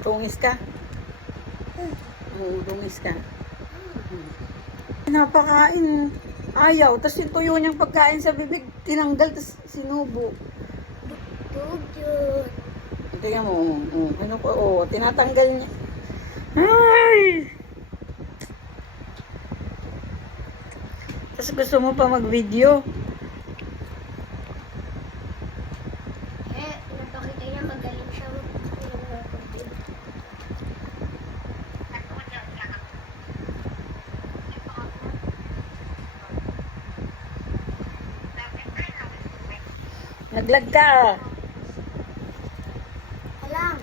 Tungis ka? Oo, tungis ka. Napakain. Ayaw. Tapos yung tuyo niyang pagkain sa bibig, tinanggal, tapos sinubo. Dudyot. Tingnan mo. Ano ko? Tinatanggal niya. Ay! Tapos gusto mo pa mag-video. Napakita niya magaling siya. Naglag ka. Alam.